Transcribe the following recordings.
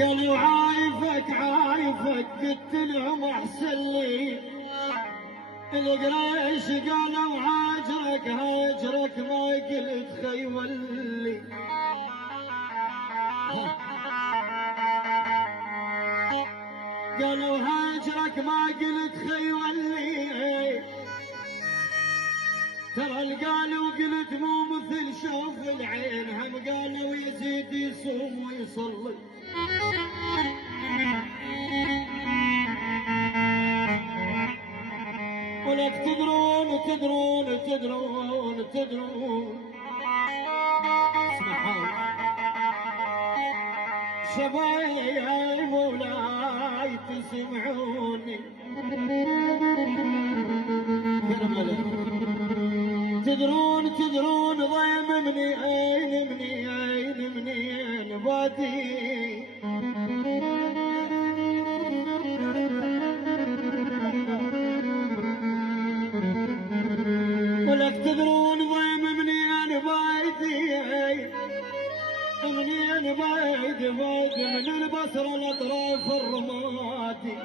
قالوا عايفك عايفك، قلت لهم احسن لي. القريش قالوا هاجرك هاجرك، ما قلت خيولي. قالوا هاجرك ما قلت خيولي، ترى قالوا قلت مو مثل شوف العين، هم قالوا يزيد يصوم ويصلي. ولك تدرون تدرون تدرون تدرون، اسمعوا شبايب مولاي تسمعوني. تدرون تدرون ضيم منين منين منين بادي، ولك تدرون ضيم منين بادي، منين بادي بادي من البصر الاطراف الرمادي.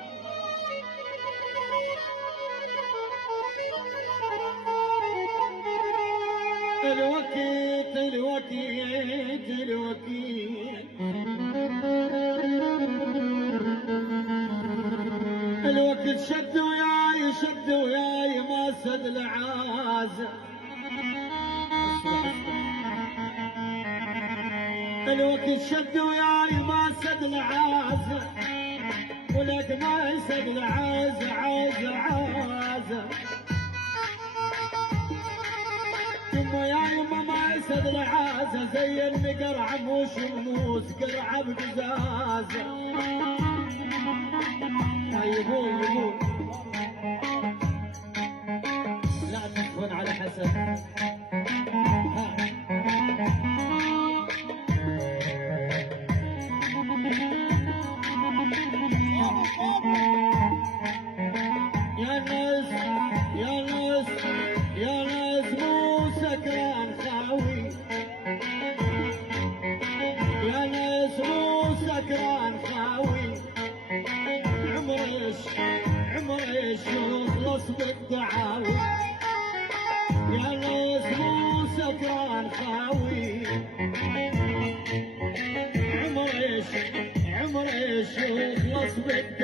الوكيت الوكيت الوكيت الوكيت شد وياي شد وياي ما سد العازة. الوكيت شد وياي ما سد العازة، ولك ما يسد العازة عازة عازة. يما يا يما ما يسد العازة، زي النقرع مو شموس قرعة بقزازة. يبون يبون لا تخفون على حسن. يا ناس يا ناس يا ناس مو سكران خاوي، يا ناس مو سكران خاوي. عمر الشيوخ خلص بالدعاوي، يا ناس مو سكران خاوي. عمر الشيوخ خلص بالدعاوي.